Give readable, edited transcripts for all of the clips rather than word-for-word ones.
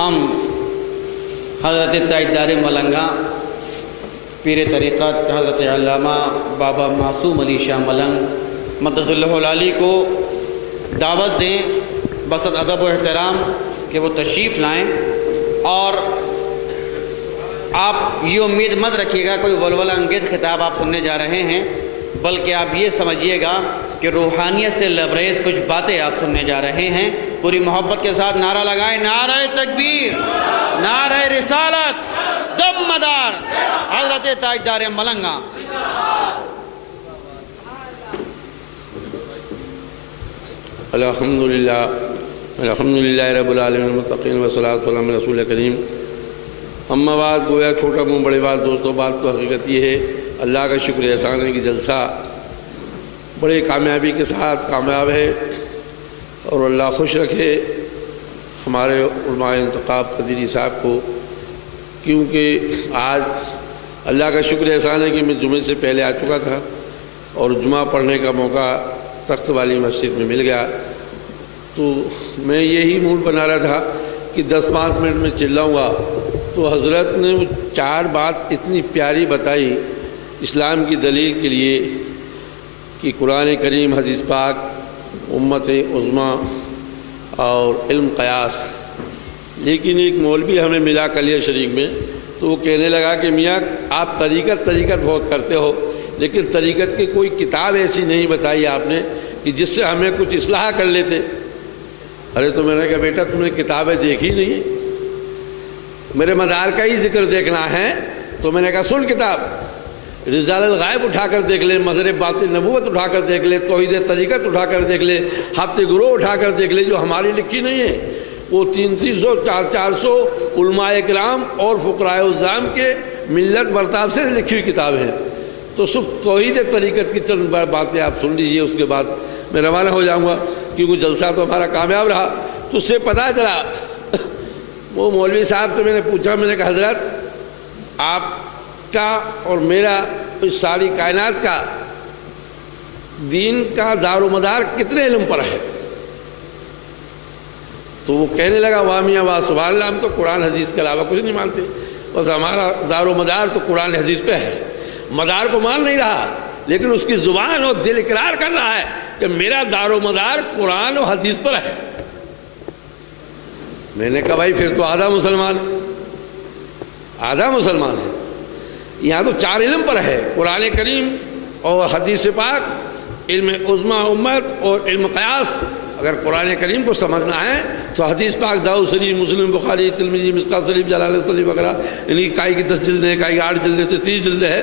ہم حضرت تاجدار ملنگا پیر طریقت حضرت علامہ بابا معصوم علی شاہ ملنگ مدث اللہ العالی کو دعوت دیں بسط ادب و احترام کہ وہ تشریف لائیں، اور آپ یہ امید مت رکھیے گا کوئی ولولہ انگیز خطاب آپ سننے جا رہے ہیں، بلکہ آپ یہ سمجھیے گا کہ روحانیت سے لبریز کچھ باتیں آپ سننے جا رہے ہیں۔ پوری محبت کے ساتھ نعرہ لگائیں، نعرہ تکبیر، نعرہ رسالت، دم مدار حضرت تاجدار ملنگا۔ الحمدللہ رب العالمین المتقین والصلاۃ والسلام علی رسول کریم۔ اما بعد، گویا چھوٹا منہ بڑی بات، دوستوں بات تو حقیقت یہ ہے، اللہ کا شکر احسان ہے کہ جلسہ بڑے کامیابی کے ساتھ کامیاب ہے، اور اللہ خوش رکھے ہمارے علماء انتخاب قدیری صاحب کو، کیونکہ آج اللہ کا شکر احسان ہے کہ میں جمعے سے پہلے آ چکا تھا اور جمعہ پڑھنے کا موقع تخت والی مسجد میں مل گیا، تو میں یہی موڈ بنا رہا تھا کہ 10-5 منٹ میں چلاؤں گا، تو حضرت نے وہ 4 بات اتنی پیاری بتائی اسلام کی دلیل کے لیے کہ قرآن کریم، حدیث پاک، امت عظمیٰ اور علم قیاس۔ لیکن ایک مولوی ہمیں ملا کلیہ شریف میں، تو وہ کہنے لگا کہ میاں آپ طریقت بہت کرتے ہو، لیکن طریقت کی کوئی کتاب ایسی نہیں بتائی آپ نے کہ جس سے ہمیں کچھ اصلاح کر لیتے۔ ارے تو میں نے کہا بیٹا تم نے کتابیں دیکھی نہیں، میرے مدار کا ہی ذکر دیکھنا ہے، تو میں نے کہا سن کتاب، رسالۃ الغائب اٹھا کر دیکھ لے، مظہر باطن نبوت اٹھا کر دیکھ لے، توحید طریقت اٹھا کر دیکھ لے، ہفتے گروہ اٹھا کر دیکھ لے، جو ہماری لکھی نہیں ہے، وہ 300 400 علماء کرام اور فقراء اعظام کے ملت برتاب سے لکھی ہوئی کتاب ہے۔ تو صرف توحید طریقت کی چند باتیں آپ سن لیجئے، اس کے بعد میں روانہ ہو جاؤں گا، کیونکہ جلسہ تو ہمارا کامیاب رہا۔ تو اس سے پتہ چلا، وہ مولوی صاحب سے میں نے پوچھا، میں نے کہا حضرت آپ کا اور میرا اس ساری کائنات کا دین کا دار و مدار کتنے علم پر ہے؟ تو وہ کہنے لگا واہ میاں واہ سبحان اللہ، ہم تو قرآن حدیث کے علاوہ کچھ نہیں مانتے، بس ہمارا دار و مدار تو قرآن حدیث پہ ہے۔ مدار کو مان نہیں رہا، لیکن اس کی زبان اور دل اقرار کر رہا ہے کہ میرا دار و مدار قرآن و حدیث پر ہے۔ میں نے کہا بھائی پھر تو آدھا مسلمان ہے۔ یہاں تو 4 علم پر ہے، قرآن کریم اور حدیث پاک، علم عظمیٰ امت اور علم قیاس۔ اگر قرآن کریم کو سمجھنا ہے تو حدیث پاک، داؤد شریف، مسلم، بخاری، ترمذی، مشکوٰۃ شریف، جلالہ شریف وغیرہ، یعنی کائی کی 10 جلدیں، کائی کی 8 جلدیں سے 30 جلدیں ہے۔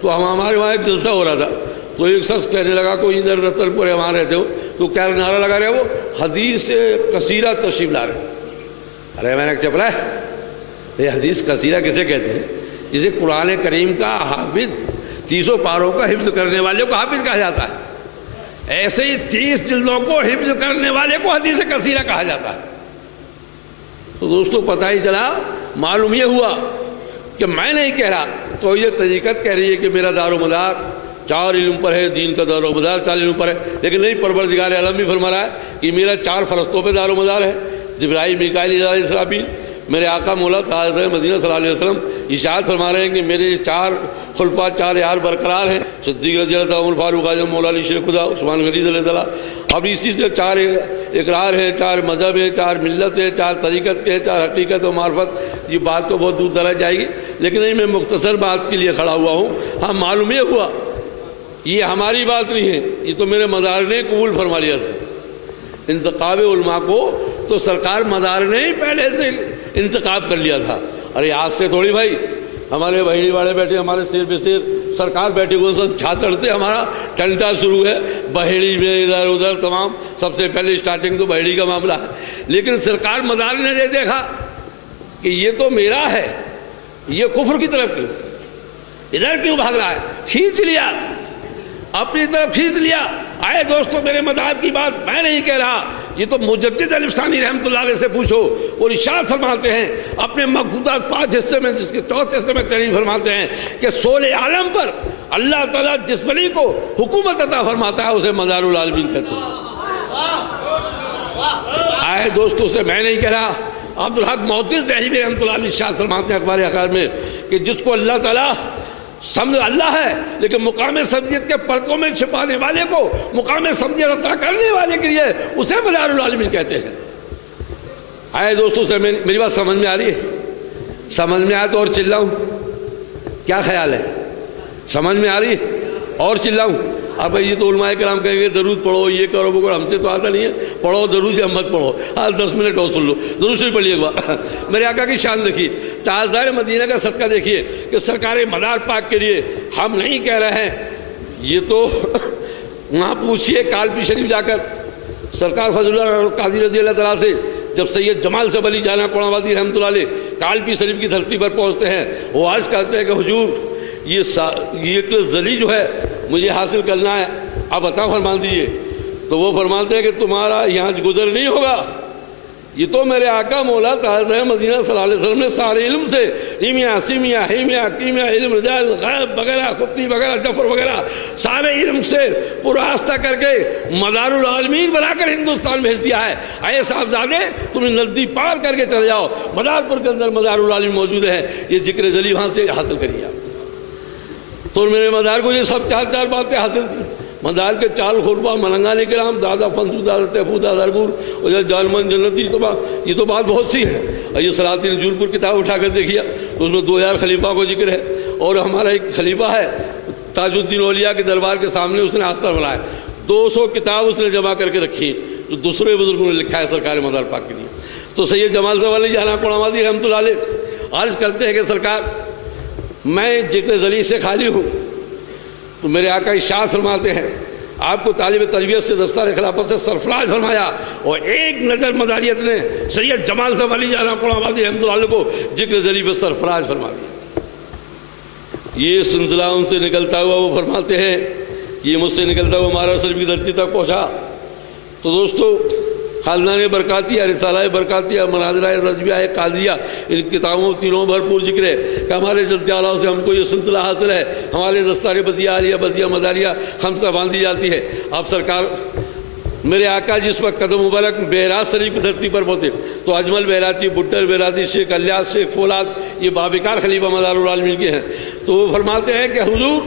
تو ہمارے وہاں ایک جلسہ ہو رہا تھا، تو ایک شخص کہنے لگا، کوئی ادھر رتن پورے وہاں رہتے ہو، تو کیا نعرہ لگا رہے وہ حدیث کثیرہ تشریف لا رہے۔ ارے میں نے چپلا ہے، یہ حدیث کثیرہ کسے کہتے ہیں؟ جسے قرآن کریم کا حافظ، 30 پاروں کا حفظ کرنے والے کو حافظ کہا جاتا ہے، ایسے ہی 30 جلدوں کو حفظ کرنے والے کو حدیث کثیرہ کہا جاتا ہے۔ تو دوستو پتہ ہی چلا، معلوم یہ ہوا کہ میں نہیں کہہ رہا، تو یہ طریقت کہہ رہی ہے کہ میرا دار و مدار 4 علم پر ہے، دین کا دار و مدار 4 علم پر ہے، لیکن نہیں، پروردگار عالم بھی فرما رہا ہے کہ میرا 4 فرشتوں پہ دار و مدار ہے، جبرائیل، میکائیل، اسرافیل۔ میرے آقا مولا تاجدار مدینہ صلی اللہ علیہ وسلم ارشاد فرما رہے ہیں کہ میرے 4 خلفاء، 4 یار برقرار ہیں، صدیق رضی اللہ عنہ، عمر فاروق اعظم، مولا علی شیر خدا، عثمان غنی رضی اللہ عنہ۔ اب اسی سے 4 اقرار ہیں، 4 مذہب ہیں، 4 ملت ہے، 4 طریقت کے، 4 حقیقت و معرفت۔ یہ بات تو بہت دور دراز جائے گی، لیکن نہیں، میں مختصر بات کے لیے کھڑا ہوا ہوں۔ ہاں معلوم یہ ہوا، یہ ہماری بات نہیں ہے، یہ تو میرے مدار نے قبول فرما لیا تھا۔ انتخاب علماء کو تو سرکار مدار نے ہی پہلے سے انتخاب کر لیا تھا۔ ارے آج سے تھوڑی بھائی، ہمارے بہیڑی والے بیٹھے، ہمارے سیر بے سیر سرکار بیٹھے ہوئے، سب چھا چڑھتے، ہمارا ٹنٹا شروع ہے بہیڑی میں، ادھر ادھر تمام، سب سے پہلے اسٹارٹنگ تو بہیڑی کا معاملہ ہے۔ لیکن سرکار مدار نے دیکھا کہ یہ تو میرا ہے، یہ کفر کی طرف کیوں، ادھر کیوں بھاگ رہا ہے، کھینچ لیا، اپنی طرف کھینچ لیا۔ آئے دوستو، میرے مدار کی بات میں نہیں کہہ رہا، یہ تو مجدد الف ثانی رحمۃ اللہ علیہ سے پوچھو، وہ ارشاد فرماتے ہیں اپنے مقبوضات 5 حصے میں، جس کے 4تھے حصے میں تعریف فرماتے ہیں کہ سول عالم پر اللہ تعالیٰ جس ولی کو حکومت عطا فرماتا ہے اسے مدار العالمین کہتے ہیں۔ آئے دوستوں سے میں نہیں کہہ رہا، عبدالحق محدث دہلوی رحمۃ اللہ علیہ ارشاد فرماتے ہیں اخبار اخبار میں کہ جس کو اللہ تعالیٰ سمجھ اللہ ہے لیکن مقام سمجھیت کے پرتوں میں چھپانے والے کو مقام سمجھیت عطا کرنے والے کے لیے اسے مدار العالمین کہتے ہیں۔ آئے دوستوں سے میری بات سمجھ میں آ رہی ہے؟ سمجھ میں آئے تو اور چلاؤں؟ کیا خیال ہے؟ سمجھ میں آ رہی ہے اور چلاؤں؟ اب یہ تو علماء کرام کہیں گے درود پڑھو یہ کرو وہ کرو، ہم سے تو آتا نہیں ہے، پڑھو درود یا مت پڑھو، 10 منٹ اور سن لو، درود شریف پڑھ لیے ایک بار۔ میرے آقا کی شان دیکھیے، تاجدار مدینہ کا صدقہ دیکھیے کہ سرکار مدار پاک کے لیے ہم نہیں کہہ رہے ہیں، یہ تو وہاں پوچھئے کالپی شریف جا کر سرکار فضل اللہ قاضی رضی اللہ تعالیٰ سے، جب سید جمال صاحب علی جانا قرآن آبادی رحمۃ اللہ علیہ کالپی شریف کی دھرتی پر پہنچتے ہیں، وہ عرض کرتے ہیں کہ حضور یہ ذلی جو ہے مجھے حاصل کرنا ہے، آپ عطا فرما دیجیے۔ تو وہ فرماتے ہیں کہ تمہارا یہاں گزر نہیں ہوگا، یہ تو میرے آقا مولا تاجدار مدینہ صلی اللہ علیہ وسلم نے سارے علم سے ایمیا سیمیا ہیمیا کیمیا علم رجال غیب وغیرہ خطی وغیرہ جفر وغیرہ سارے علم سے پورا آستہ کر کے مدار العالمین بنا کر ہندوستان بھیج دیا ہے۔ اے صاحبزادے تم ندی پار کر کے چلے جاؤ، مدار پور کے اندر مدار العالمین موجود ہے، یہ ذکر ذلی وہاں سے حاصل کریے آپ۔ تو میرے مدار کو یہ سب چار باتیں حاصل کی۔ مدار کے چال خوربا ملنگانے کے رام دادا فنسو دادا تحفو دادا رگور اور جالمن جنتی یہ تو بات بہت سی ہے۔ اور یہ سلاطین جون پور کتاب اٹھا کر دیکھیے تو اس میں 2000 خلیفہ کو ذکر ہے، اور ہمارا ایک خلیفہ ہے تاج الدین اولیاء کے دربار کے سامنے اس نے آستہ بنایا، 200 کتاب اس نے جمع کر کے رکھی ہیں جو دوسرے بزرگوں نے لکھا ہے سرکار مدار پاک کے لیے۔ تو سید جمال صاحب علی جانا قرآن آبادی رحمۃ اللہ علیہ عرض کرتے ہیں کہ سرکار میں ذکر ذلی سے خالی ہوں، تو میرے آقا ارشاد فرماتے ہیں آپ کو طالب تربیت سے دستار خلافت سے سرفراز فرمایا، اور ایک نظر مداریت نے سید جمال صاحب علی جانا قرآن آبادی رحمۃ اللہ علیہ کو ذکر ذلی پہ سرفراز فرما دیا۔ یہ سلسلہ ان سے نکلتا ہوا وہ فرماتے ہیں یہ مجھ سے نکلتا ہوا ہمارا شریف کی دھرتی تک پہنچا۔ تو دوستو خاندان برکاتیہ، رسالہ برکاتیہ، مناظرہ رضویہ قاضیہ، ان کتابوں تینوں بھرپور ذکر ہے کہ ہمارے جد اعلیٰ سے ہم کو یہ سلسلہ حاصل ہے، ہمارے دستار بدیہ عالیہ بدیہ مداریہ خمسہ باندھی جاتی ہے۔ آپ سرکار میرے آقا جس وقت قدم مبارک بہراج شریف کی دھرتی پر پہنچے تو اجمل بہراجی، بٹر بہراجی، شیخ الیاس، شیخ فولاد یہ بابکار خلیفہ مدار العالمین کے ہیں۔ تو وہ فرماتے ہیں کہ حضور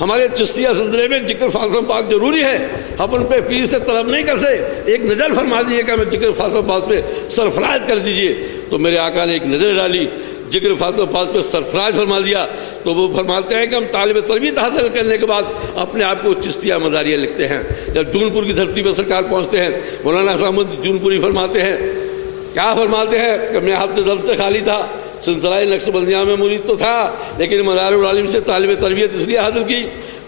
ہمارے چشتیہ سلسلے میں ذکر فاطمہ پاک ضروری ہے، ہم ان پہ پیر سے طلب نہیں کرتے، ایک نظر فرما دیجیے کہ ہمیں ذکر فاطمہ پاک پہ سرفراز کر دیجیے۔ تو میرے آقا نے ایک نظر ڈالی، ذکر فاطمہ پاک پہ سرفراز فرما دیا۔ تو وہ فرماتے ہیں کہ ہم طالب تربیت حاصل کرنے کے بعد اپنے آپ کو چشتیہ مداریہ لکھتے ہیں۔ جب جون پور کی دھرتی پر سرکار پہنچتے ہیں مولانا احمد جون پوری فرماتے ہیں، کیا فرماتے ہیں کہ میں ہفتے ضبط سے خالی تھا، سلسلہ نقشبندیہ میں مرید تو تھا، لیکن مدار العالمین سے طالب تربیت اس لیے حاصل کی،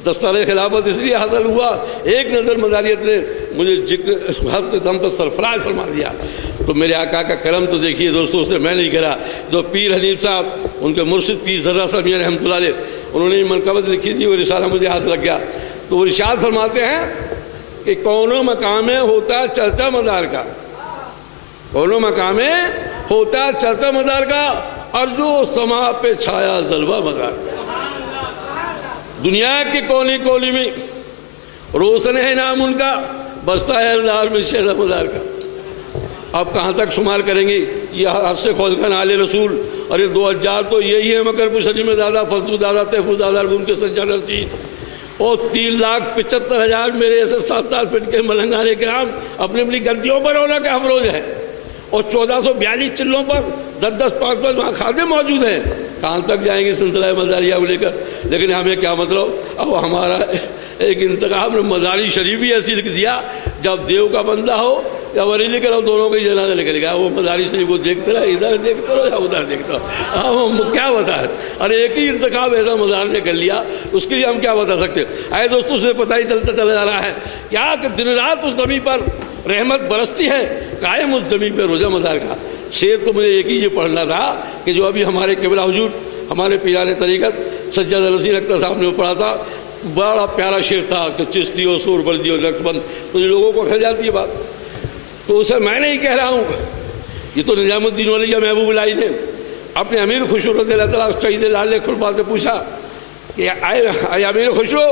دستار خلافت اس لیے حاصل ہوا، ایک نظر مداریت نے مجھے ذکر ہفتے دم پر سرفراز فرما دیا۔ تو میرے آقا کا کرم تو دیکھیے دوستوں سے میں نہیں کرا، جو پیر حنیف صاحب ان کے مرشد پیر ذرہ صاحب میاں رحمۃ اللہ علیہ انہوں نے منقبت لکھی تھی، وہ رسالہ مجھے ہاتھ لگ گیا۔ تو وہ ارشاد فرماتے ہیں کہ کونوں مقام ہوتا چرچا مدار کا، کونوں مقام ہوتا چرچا مدار کا، ارجو سما پہ چھایا جلوہ مدار کا۔ دنیا کے کونے کونے میں روشن ہے نام ان کا، بستا ہے اندار میں شہر مدار کا۔ اب کہاں تک شمار کریں گے، یہ عرصے کھول کر آل رسول، اور یہ 2000 تو یہی ہے مکر پشری میں دادا فضو دادا تحفظ دادا ان کے سجا رسید، اور 3,75,000 میرے ایسے 7 فٹ کے ملنگانے کرام اپنی اپنی گدیوں پر ہونا کہ افروز ہے، اور 1442 چلوں پر 10-10 5-5 وہاں خادم موجود ہیں۔ کہاں تک جائیں گے سلسلہ مداریہ کو لے کر؟ لیکن ہمیں کیا مطلب، اب ہمارا ایک انتخاب نے مداری شریف بھی ایسی لکھ دیا، جب دیو کا بندہ ہو یا وریلی کا ہو دونوں کا ہی جنازہ نکل گیا، وہ مداری شریف کو دیکھتے رہے، ادھر دیکھتے رہو یا ادھر دیکھتے رہو، ہم کیا بتائیں؟ ارے ایک ہی انتخاب ایسا مدار نے کر لیا، اس کے لیے ہم کیا بتا سکتے؟ اے دوستوں سے پتہ ہی چلتا چلا جا رہا ہے کیا کہ دن رات اس زمین پر رحمت برستی ہے، قائم اس زمین پہ روزہ مدار کا۔ شعر تو مجھے ایک ہی یہ پڑھنا تھا کہ جو ابھی ہمارے قبلہ حضور ہمارے پیران طریقت سجاد الرسی رکھتا صاحب نے پڑھا تھا، بڑا پیارا شعر تھا کہ چشتی ہو سور بلدی ہو نقشبند، تو یہ لوگوں کو کھل جاتی ہے بات، تو اسے میں نہیں کہہ رہا ہوں، یہ تو نظام الدین اولیاء محبوب الہی نے اپنے امیر خسرو رضی اللہ تعالیٰ شہید لال کھلبا سے پوچھا کہ اے امیر خسرو،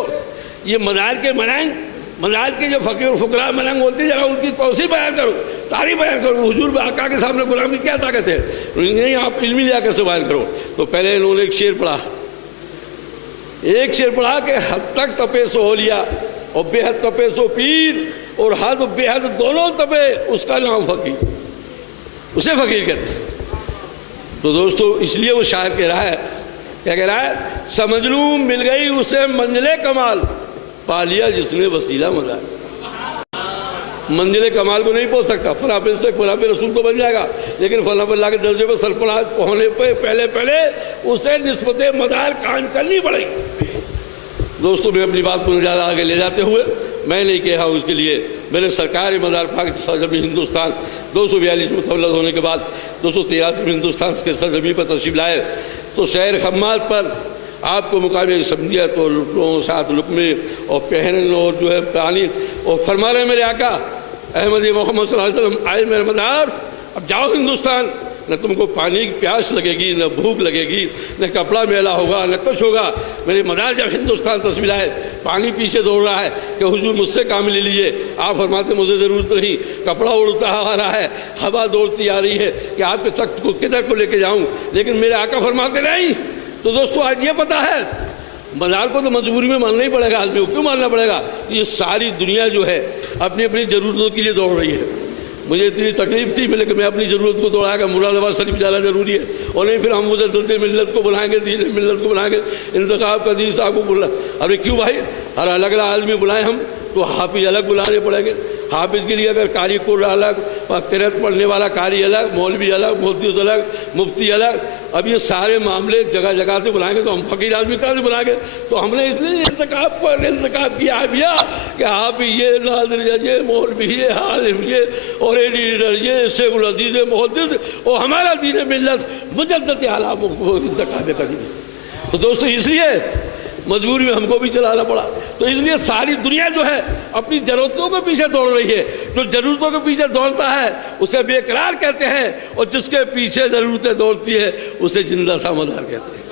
یہ مزار کے ملنگ، مزار کے جو فقیر و فقراء ملنگ ہوتے ہیں ذرا ان کی توصیف بیان کرو۔ تاریخ بیان کرو. حضور آقا کے سامنے غلام کی کیا طاقت ہے؟ نہیں آپ علمی لیا کیسے بیان کرو. تو پہلے انہوں نے ایک شعر پڑھا کہ حد تک تپے سو اولیا اور بے حد تپے سو پیر، اور حد و بے حد دونوں تپے اس کا نام فقیر، اسے فقیر کہتے ہیں. تو دوستو اس لیے وہ شاعر کہہ رہا ہے، کیا کہہ رہا ہے؟ سمجھ لوں مل گئی اسے منزل کمال، پا لیا جس نے وسیلہ مدار. منزل کمال کو نہیں پہنچ سکتا، فلاں پہ سے فلاں پہ رسول تو بن جائے گا، لیکن فلاں پر اللہ کے درجے پر سرفراز ہونے پہ پہلے اسے نسبت مدار قائم کرنی پڑے گی. دوستو میں اپنی بات کو زیادہ آگے لے جاتے ہوئے میں نہیں کہہ رہا ہوں، اس کے لیے میرے سرکار مدار پاک سرزمین ہندوستان 242 میں تولد ہونے کے بعد 283 میں ہندوستان کے سرزمین پر تشریف لائے تو شہر خمات پر آپ کو مقام سمجھیت اور لقموں ساتھ لقمے اور پہن اور جو ہے پانی، اور فرما رہے میرے آقا احمد محمد صلی اللہ علیہ وسلم آئے میرے مدار، اب جاؤ ہندوستان، نہ تم کو پانی کی پیاس لگے گی، نہ بھوک لگے گی، نہ کپڑا میلا ہوگا، نہ کچھ ہوگا. میرے مدار جب ہندوستان تشریف آئے، پانی پیچھے دوڑ رہا ہے کہ حضور مجھ سے کام لے لیجئے. آپ فرماتے مجھے ضرورت نہیں، کپڑا اڑتا آ رہا ہے، ہوا دوڑتی آ رہی ہے کہ آپ کے تخت کو کدھر کو لے کے جاؤں، لیکن میرے آقا فرماتے نہیں. تو دوستو آج یہ پتہ ہے مدار کو تو مجبوری میں ماننا ہی پڑے گا، آدمی کو کیوں ماننا پڑے گا؟ یہ ساری دنیا جو ہے اپنی اپنی ضرورتوں کے لیے دوڑ رہی ہے. مجھے اتنی تکلیف تھی لیکن میں اپنی ضرورت کو دوڑا گا مراد آباد شریف جانا ضروری ہے، اور نہیں پھر ہم مجدد ملت کو بلائیں گے، دین ملت کو بلائیں گے، انتخاب کا دین صاحب کو بلا. ارے کیوں بھائی، ہر الگ الگ آدمی بلائیں ہم تو حافظ الگ بلانے پڑیں گے. حافظ کے لیے اگر قاری کو الگ، قرأت پڑھنے والا قاری الگ، مولوی الگ، محدث الگ، مفتی الگ، اب یہ سارے معاملے جگہ جگہ سے بلائیں گے تو ہم فقیر آدمی کہاں سے بلائیں گے؟ تو ہم نے اس لیے انتخاب کیا کہ آپ یہ ناظر یہ مولوی یہ عالم یہ اور ایڈیٹر یہ شیخ الحدیث محدث اور ہمارا دین ملت مجدد اعلیٰ انتخاب کر دیے. تو دوستو اس لیے مجبوری میں ہم کو بھی چلانا پڑا. تو اس لیے ساری دنیا جو ہے اپنی ضرورتوں کے پیچھے دوڑ رہی ہے. جو ضرورتوں کے پیچھے دوڑتا ہے اسے بے قرار کہتے ہیں، اور جس کے پیچھے ضرورتیں دوڑتی ہے اسے زندہ سا مدار کہتے ہیں.